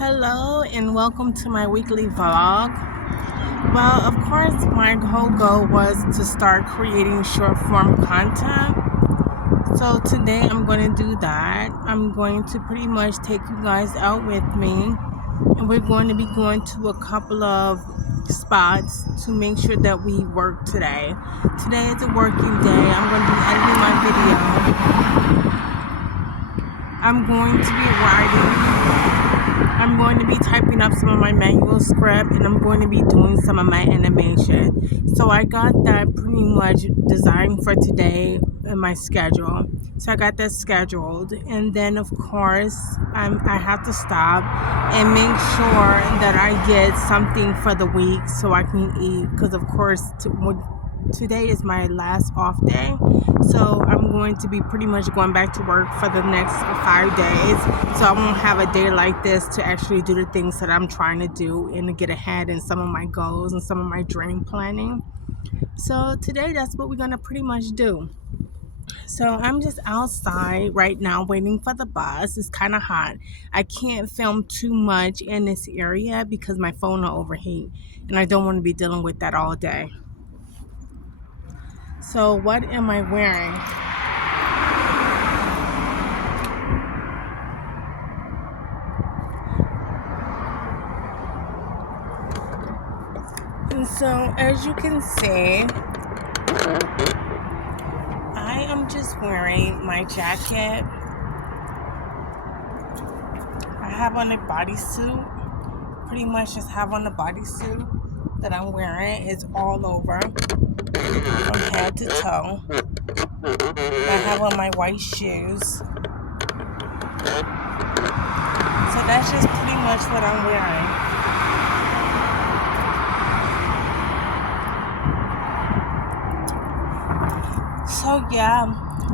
Hello and welcome to my weekly vlog. Well, of course, my whole goal was to start creating short form content. So today I'm going to do that. I'm going to pretty much take you guys out with me, and we're going to be going to a couple of spots to make sure that we work today. Today is a working day. I'm going to be editing my video. I'm going to be writing. I'm going to be typing up some of my manual script, and I'm going to be doing some of my animation. So I got that pretty much designed for today in my schedule. So I got that scheduled, and then of course I have to stop and make sure that I get something for the week so I can eat, because of course today is my last off day, so I'm going to be pretty much going back to work for the next 5 days, so I won't have a day like this to actually do the things that I'm trying to do and to get ahead in some of my goals and some of my dream planning. So today that's what we're going to pretty much do. So I'm just outside right now waiting for the bus. It's kind of hot. I can't film too much in this area because my phone will overheat, and I don't want to be dealing with that all day. So what am I wearing? And so as you can see, I am just wearing my jacket. I have on a bodysuit. Pretty much just have on the bodysuit that I'm wearing. It's all over from head to toe. I have on my white shoes. So that's just pretty much what I'm wearing. So yeah,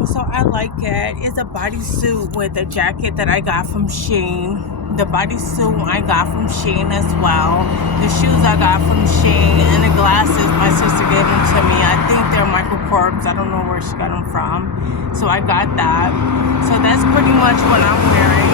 so I like it. It's a bodysuit with a jacket that I got from Shein. The bodysuit I got from Shein as well. The shoes I got from Shein, and the glasses my sister gave them to me. I think they're Michael Kors. I don't know where she got them from. So I got that. So that's pretty much what I'm wearing.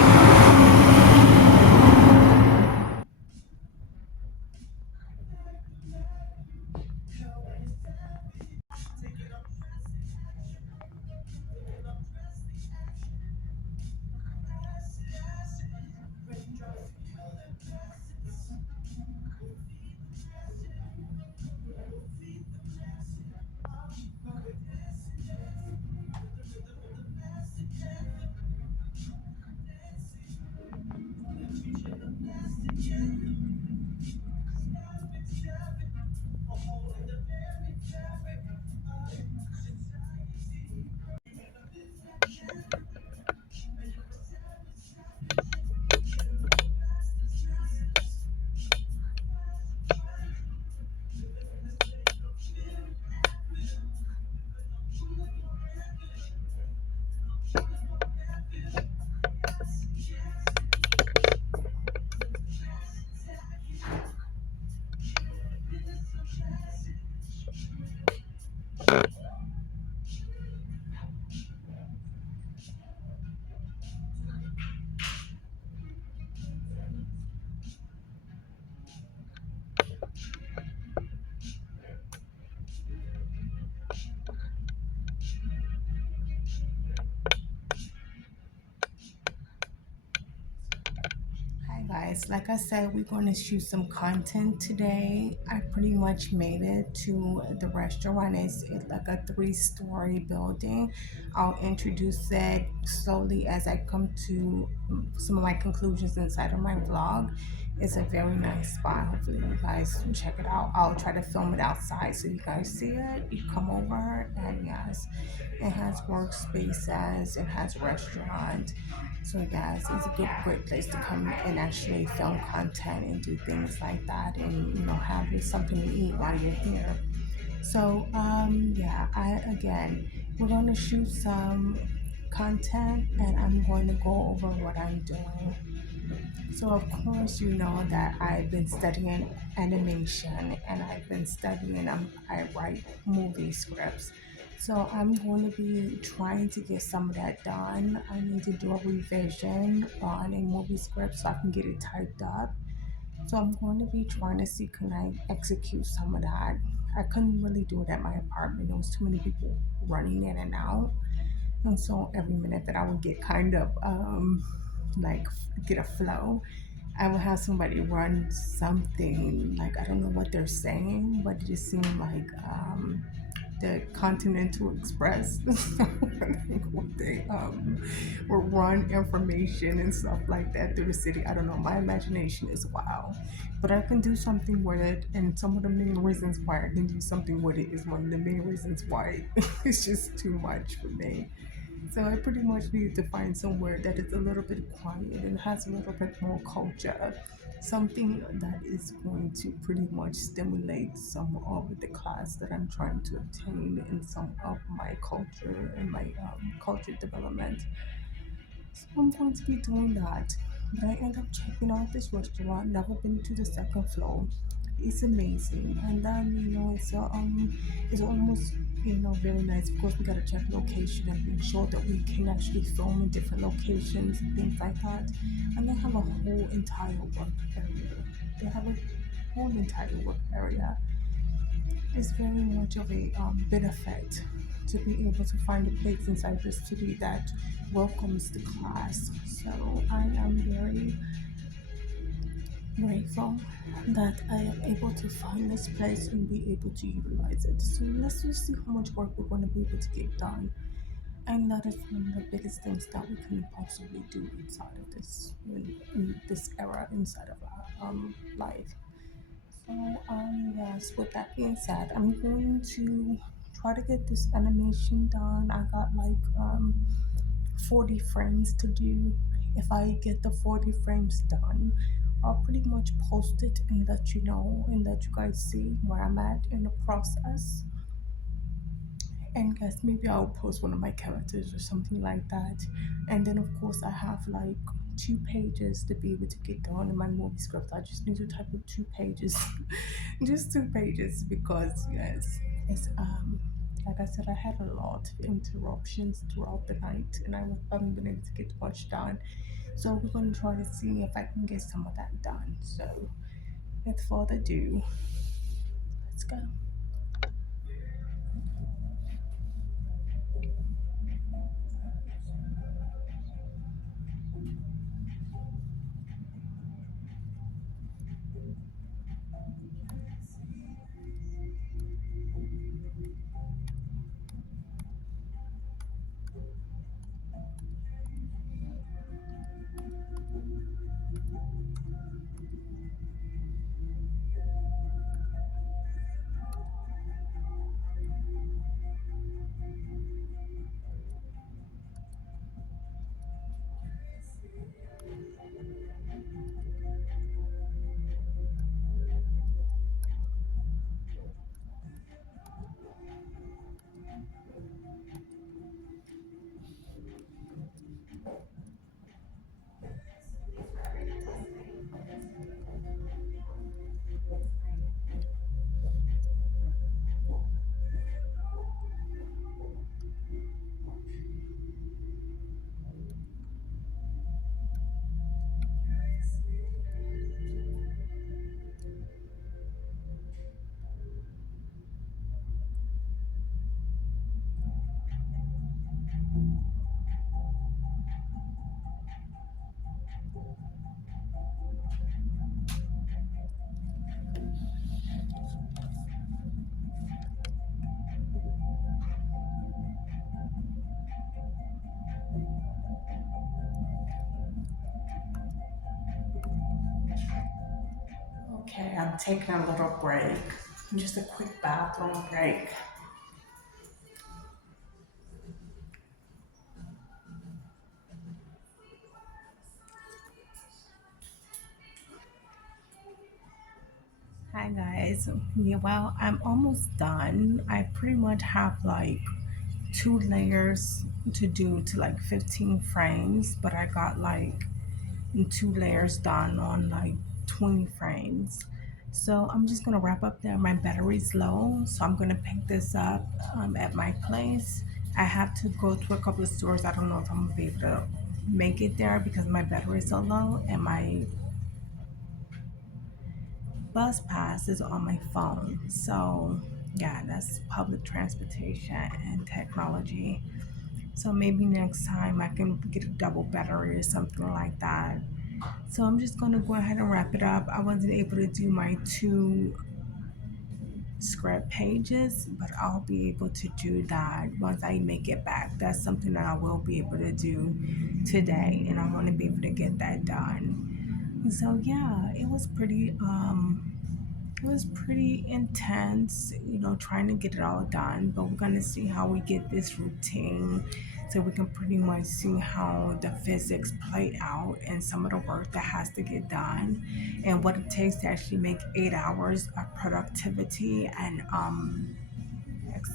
Hi guys, like I said, we're going to shoot some content today. I pretty much made it to the restaurant. It's like a 3-story building. I'll introduce it slowly as I come to some of my conclusions inside of my vlog. It's a very nice spot. Hopefully you guys check it out. I'll try to film it outside so you guys see it. You come over, and yes, it has workspaces, it has restaurant. So yes, it's a great place to come and actually film content and do things like that, and have something to eat while you're here. So yeah, we're going to shoot some content, and I'm going to go over what I'm doing. So of course you know that I've been studying animation, and I've been studying I write movie scripts. So I'm going to be trying to get some of that done. I need to do a revision on a movie script so I can get it typed up. So I'm going to be trying to see can I execute some of that. I couldn't really do it at my apartment. There was too many people running in and out. And so every minute that I would get kind of like get a flow, I would have somebody run something like I don't know what they're saying, but it just seemed like the Continental Express. So like what they would run information and stuff like that through the city. I don't know. My imagination is wild, but I can do something with it. And some of the main reasons why I can do something with it is one of the main reasons why it's just too much for me. So I pretty much need to find somewhere that is a little bit quiet and has a little bit more culture. Something that is going to pretty much stimulate some of the class that I'm trying to obtain in some of my culture and my culture development. So I'm going to be doing that. But I end up checking out this restaurant. Never been to the second floor. It's amazing, and then it's almost very nice. Of course, we gotta check location and make sure that we can actually film in different locations and things like that. And they have a whole entire work area. They have a whole entire work area. It's very much of a benefit to be able to find a place inside the city that welcomes the class. So I am very grateful that I am able to find this place and be able to utilize it. So let's just see how much work we're going to be able to get done. And that is one of the biggest things that we can possibly do inside of in this era, inside of our life. So, yes, with that being said, I'm going to try to get this animation done. I got like 40 frames to do. If I get the 40 frames done, I'll pretty much post it and let you know and let you guys see where I'm at in the process. And guys, maybe I'll post one of my characters or something like that. And then of course I have like 2 pages to be able to get done in my movie script. I just need to type up 2 pages. Just 2 pages because yes, it's like I said, I had a lot of interruptions throughout the night and I haven't been able to get much done. So we're gonna try to see if I can get some of that done. So without further ado, let's go. Okay, I'm taking a little break. Just a quick bathroom break. Hi guys. Yeah, well, I'm almost done. I pretty much have like 2 layers to do to like 15 frames, but I got like 2 layers done on like 20 frames. So I'm just gonna wrap up there. My battery's low, so I'm gonna pick this up at my place. I have to go to a couple of stores. I don't know if I'm gonna be able to make it there because my battery is so low, and my bus pass is on my phone. So yeah, that's public transportation and technology. So maybe next time I can get a double battery or something like that. So I'm just gonna go ahead and wrap it up. I wasn't able to do my two script pages, but I'll be able to do that once I make it back. That's something that I will be able to do today, and I want to be able to get that done. So yeah, it was pretty intense, trying to get it all done, but we're going to see how we get this routine so we can pretty much see how the physics play out and some of the work that has to get done and what it takes to actually make 8 hours of productivity and ex-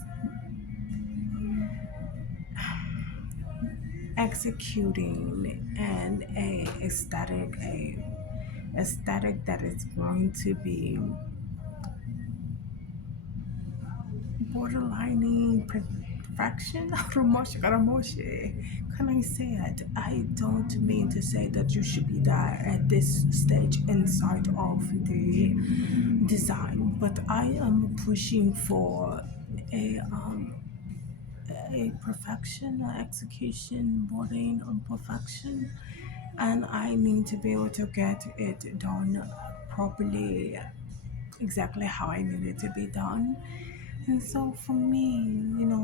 executing and a aesthetic that is going to be borderlining perfection. Can I say it? I don't mean to say that you should be there at this stage inside of the design, but I am pushing for a um, a perfection, a execution bordering on perfection, and I need to be able to get it done properly, exactly how I need it to be done. And so for me,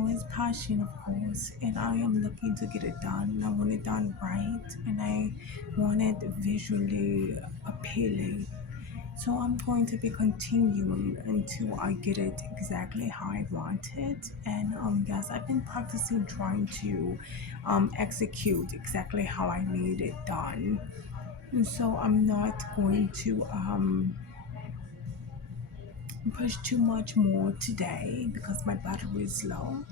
it's passion, of course, and I am looking to get it done. I want it done right, and I want it visually appealing. So I'm going to be continuing until I get it exactly how I want it. And yes, I've been practicing trying to execute exactly how I need it done. And so I'm not going to push too much more today because my battery is low.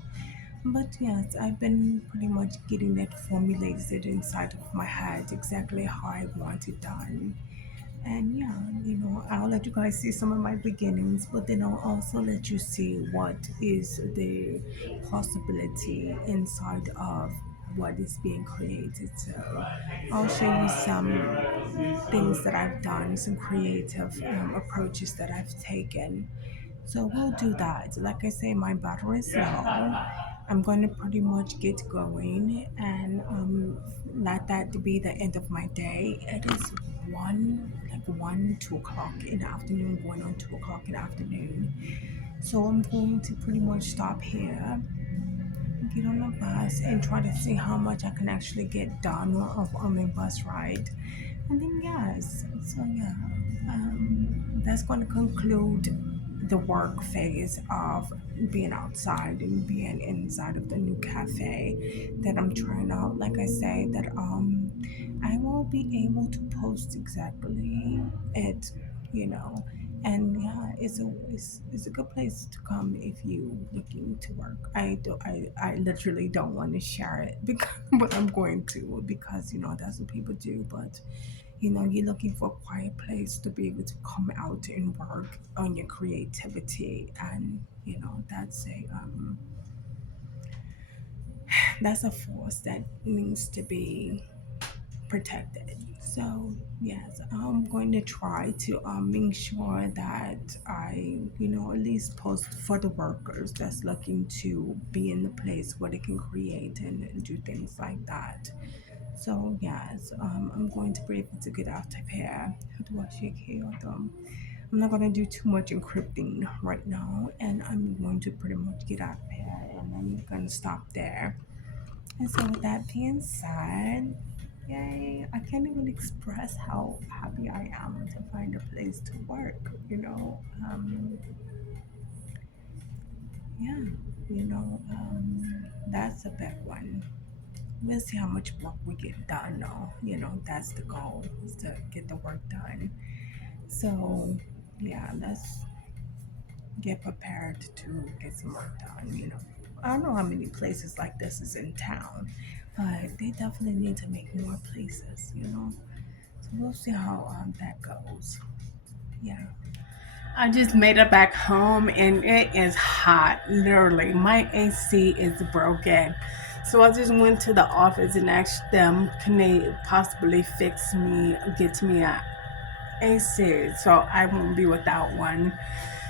But yes, I've been pretty much getting it formulated inside of my head exactly how I want it done. And yeah, I'll let you guys see some of my beginnings, but then I'll also let you see what is the possibility inside of what is being created. So I'll show you some things that I've done, some creative approaches that I've taken. So we'll do that. Like I say, my battery is low. I'm going to pretty much get going and let that be the end of my day. It is 2 o'clock in the afternoon, going on 2 o'clock in the afternoon. So I'm going to pretty much stop here, get on the bus, and try to see how much I can actually get done on my bus ride. And then yes, so yeah, that's going to conclude the work phase of being outside and being inside of the new cafe that I'm trying out. Like I say, that I will be able to post exactly it, you know. And yeah, it's a good place to come if you looking to work. I literally don't want to share it because, but I'm going to because that's what people do. But you're looking for a quiet place to be able to come out and work on your creativity, and that's a force that needs to be protected. So yes, I'm going to try to make sure that I, at least post for the workers that's looking to be in the place where they can create and do things like that. So yes, I'm going to be able to get out of here. How do I shake here? I'm not going to do too much encrypting right now, and I'm going to pretty much get out of here, and I'm going to stop there. And so, with that being said, yay, I can't even express how happy I am to find a place to work, yeah, that's a big one. We'll see how much work we get done, though. That's the goal, is to get the work done. So, yeah, let's get prepared to get some work done. I don't know how many places like this is in town, but they definitely need to make more places. So we'll see how that goes. Yeah. I just made it back home and it is hot. Literally, my AC is broken. So I just went to the office and asked them, can they possibly get me a AC so I won't be without one.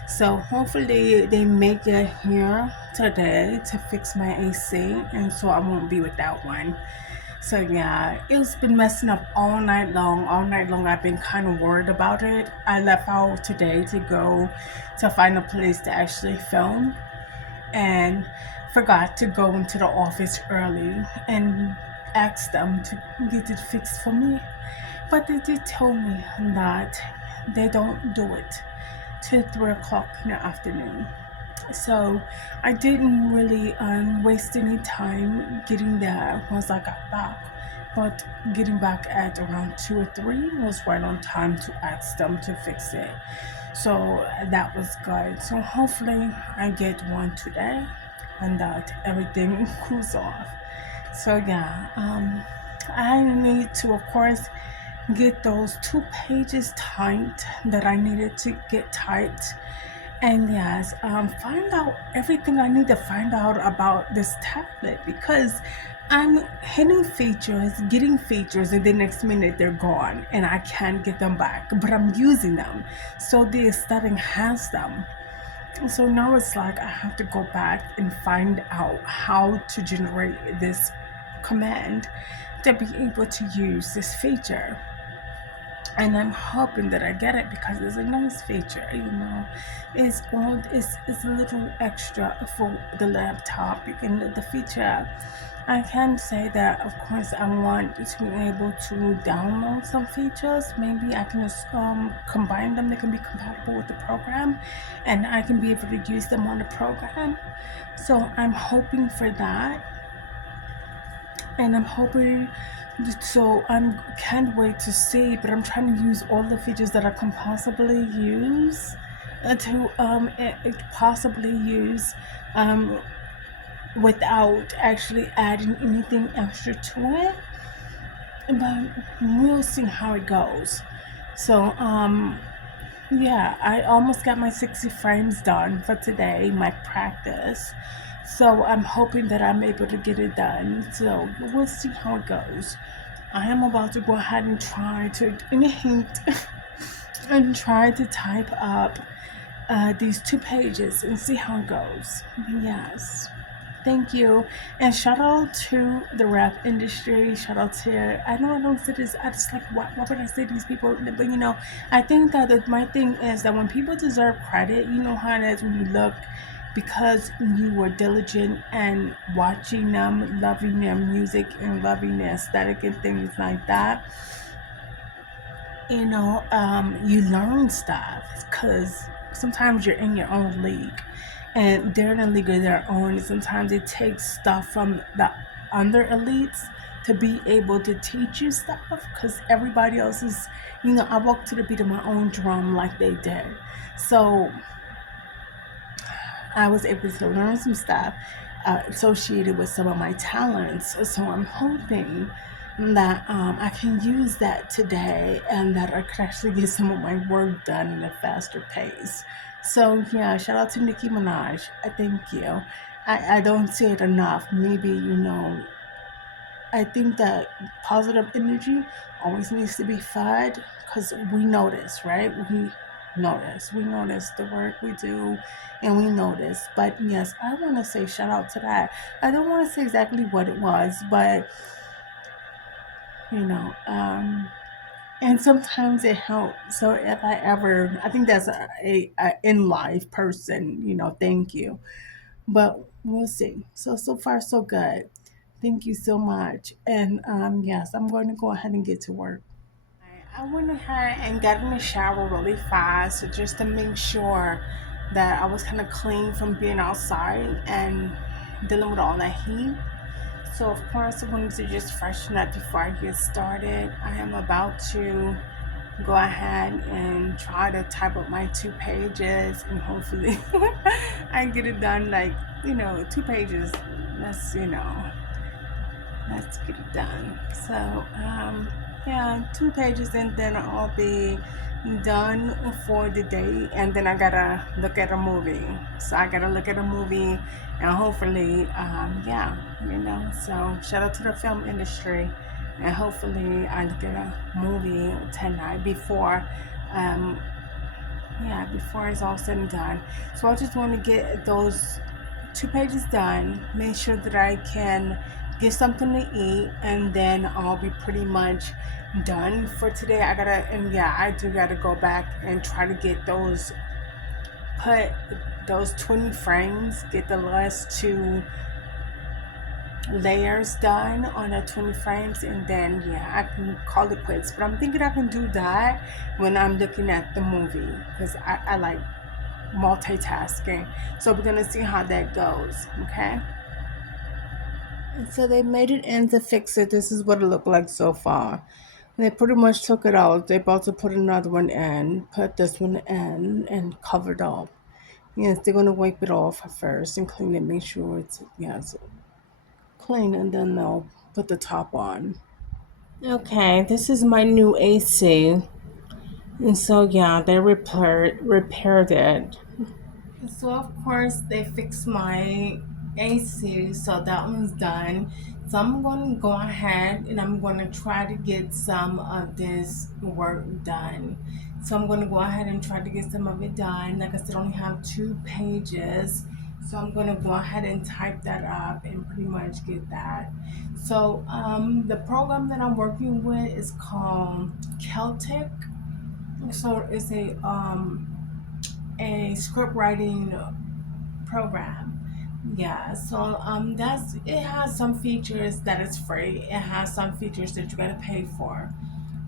So hopefully they make it here today to fix my AC and so I won't be without one. So yeah, it's been messing up all night long. All night long I've been kind of worried about it. I left out today to go to find a place to actually film and forgot to go into the office early and ask them to get it fixed for me. But they did tell me that they don't do it till 3 o'clock in the afternoon. So I didn't really waste any time getting there once I got back. But getting back at around 2 or 3 was right on time to ask them to fix it. So that was good. So hopefully I get one today and that everything cools off. So yeah, I need to, of course, get those 2 pages typed that I needed to get typed. And yes, find out everything I need to find out about this tablet because I'm hitting features, getting features, and the next minute they're gone and I can't get them back, but I'm using them. So the aesthetic has them. So now it's like I have to go back and find out how to generate this command to be able to use this feature. And I'm hoping that I get it because it's a nice feature, it's a little extra for the laptop. And the feature, I can say that of course I want to be able to download some features. Maybe I can just combine them. They can be compatible with the program and I can be able to use them on the program. So I'm hoping for that, and I'm hoping, so I can't wait to see. But I'm trying to use all the features that I can possibly use to possibly use without actually adding anything extra to it. But we'll see how it goes. So yeah, I almost got my 60 frames done for today, my practice. So I'm hoping that I'm able to get it done. So we'll see how it goes. I am about to go ahead and try to, in a hint, and try to type up these 2 pages and see how it goes. Yes. Thank you. And shout out to the rap industry. Shout out to, I know I don't say this, I just like, what would I say to these people? But I think that my thing is that when people deserve credit, you know how it is when you look, because you were diligent and watching them, loving their music and loving their aesthetic and things like that. You learn stuff because sometimes you're in your own league and they're in a league of their own. Sometimes it takes stuff from the under elites to be able to teach you stuff because everybody else is, I walk to the beat of my own drum like they did. So I was able to learn some stuff associated with some of my talents. So I'm hoping that I can use that today and that I could actually get some of my work done in a faster pace. So yeah, shout out to Nicki Minaj. I thank you. I don't say it enough. Maybe, I think that positive energy always needs to be fed because we notice, right? We notice the work we do and we notice. But yes, I want to say shout out to that. I don't want to say exactly what it was, but and sometimes it helps. So if I think that's a in life person, thank you. But we'll see. So far so good. Thank you so much. And yes, I'm going to go ahead and get to work. I went ahead and got in the shower really fast just to make sure that I was kind of clean from being outside and dealing with all that heat. So of course I wanted to just freshen up before I get started. I am about to go ahead and try to type up my 2 pages and hopefully I get it done, like 2 pages. Let's get it done. So yeah, 2 pages and then I'll be done for the day, and then I gotta look at a movie. So I gotta look at a movie, and hopefully, yeah, So shout out to the film industry, and hopefully I look at a movie tonight um, before it's all said and done. So I just want to get those 2 pages done, make sure that I can get something to eat, and then I'll be pretty much done for today. I do gotta go back and try to get put those 20 frames, get the last two layers done on the 20 frames, and then I can call it quits. But I'm thinking I can do that when I'm looking at the movie, because I like multitasking. So we're gonna see how that goes, okay? And so they made it in to fix it. This is what it looked like so far. They pretty much took it out. They about to put another one in, put this one in, and cover it up. Yes, they're gonna wipe it off first and clean it, make sure it's clean, and then they'll put the top on. Okay, this is my new AC, and so they repaired it. So of course they fixed my AC, so that one's done. So I'm going to go ahead and I'm going to try to get some of this work done. So I'm going to go ahead and try to get some of it done. Like I said, I only have 2 pages. So I'm going to go ahead and type that up and pretty much get that. So the program that I'm working with is called Celtic. So it's a script writing program. Yeah, so that's it has some features that is free. It has some features that you gotta pay for.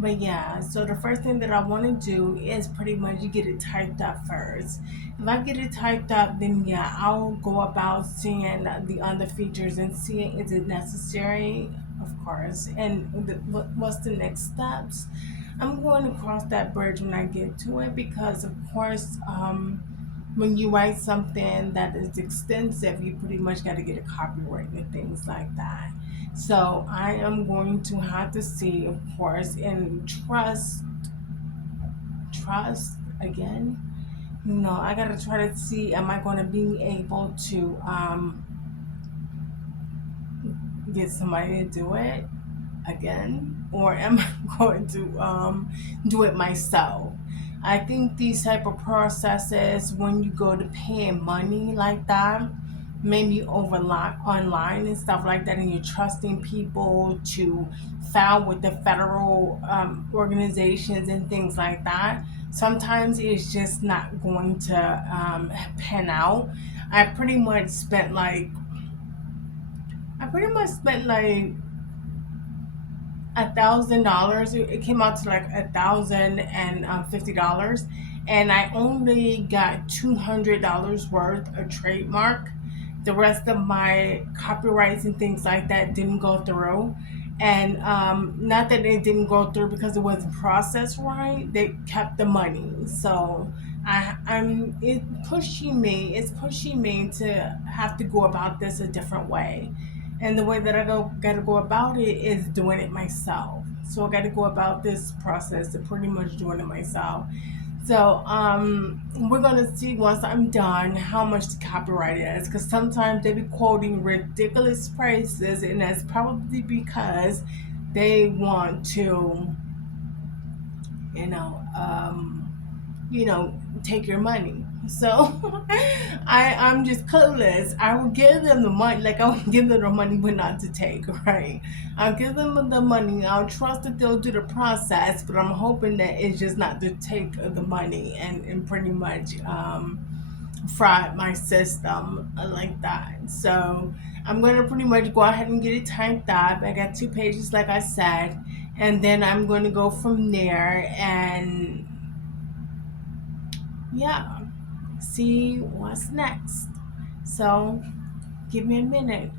But yeah, so the first thing that I want to do is pretty much you get it typed up first. If I get it typed up, then I'll go about seeing the other features and seeing is it necessary, of course, and what's the next steps. I'm going to cross that bridge when I get to it because, of course, when you write something that is extensive, you pretty much got to get a copyright and things like that. So I am going to have to see, of course, and trust again. I gotta try to see, am I going to be able to get somebody to do it again, or am I going to do it myself? I think these type of processes, when you go to paying money like that, maybe overlap online and stuff like that, and you're trusting people to file with the federal organizations and things like that, sometimes it's just not going to pan out. I pretty much spent like $1,000. It came out to like $1,050, and I only got $200 worth of trademark. The rest of my copyrights and things like that didn't go through, and not that it didn't go through because it wasn't processed right. They kept the money, so it's pushing me to have to go about this a different way. And the way that gotta go about it is doing it myself. So I gotta go about this process of pretty much doing it myself. So we're gonna see once I'm done how much the copyright is, because sometimes they be quoting ridiculous prices, and that's probably because they want to, you know, um, take your money. So I'm just clueless. I will give them the money, like I will give them the money, but not to take, right? I'll give them the money. I'll trust that they'll do the process, but I'm hoping that it's just not to take the money and pretty much fry my system like that. So I'm gonna pretty much go ahead and get it typed up. I got 2 pages, like I said, and then I'm going to go from there and yeah, see what's next. So give me a minute.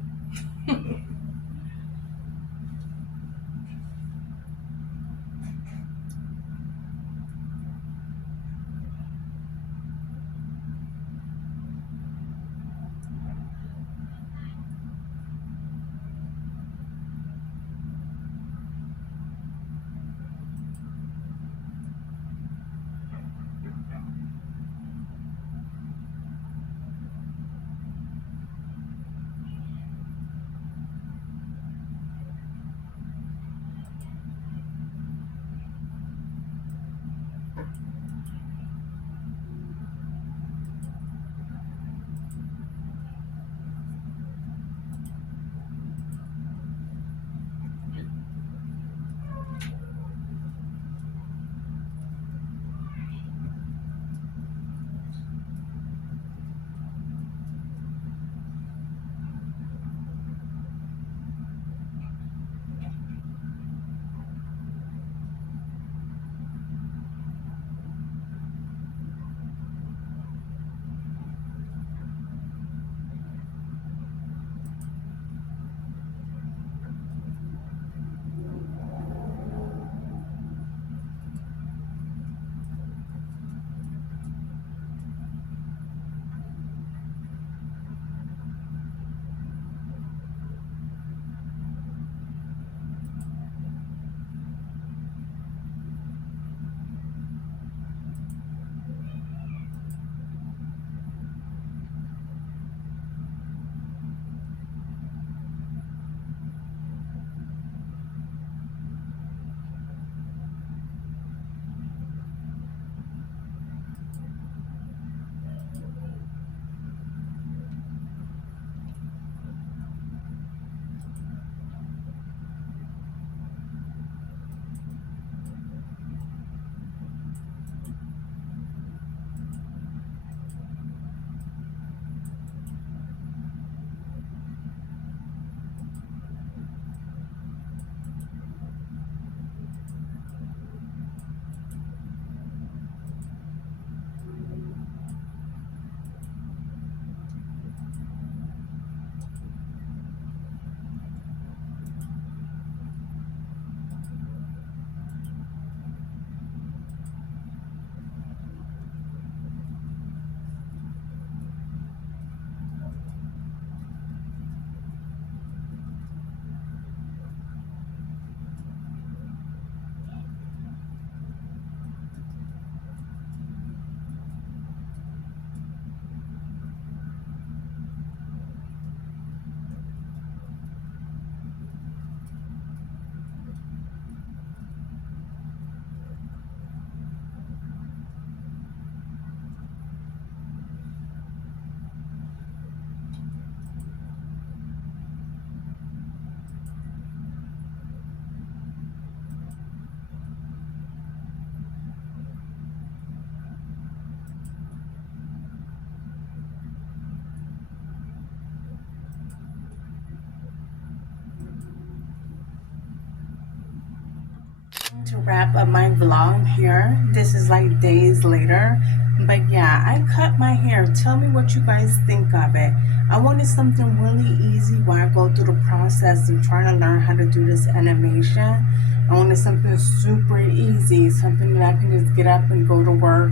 wrap up my vlog here. This is like days later. But yeah, I cut my hair. Tell me what you guys think of it. I wanted something really easy while I go through the process of trying to learn how to do this animation. I wanted something super easy, something that I can just get up and go to work,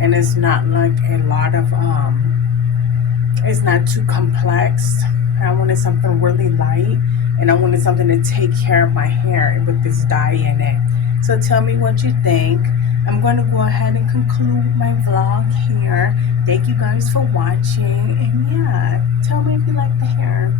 and it's not like a lot of it's not too complex. I wanted something really light, and I wanted something to take care of my hair with this dye in it. So tell me what you think. I'm going to go ahead and conclude my vlog here. Thank you guys for watching, and yeah, tell me if you like the hair.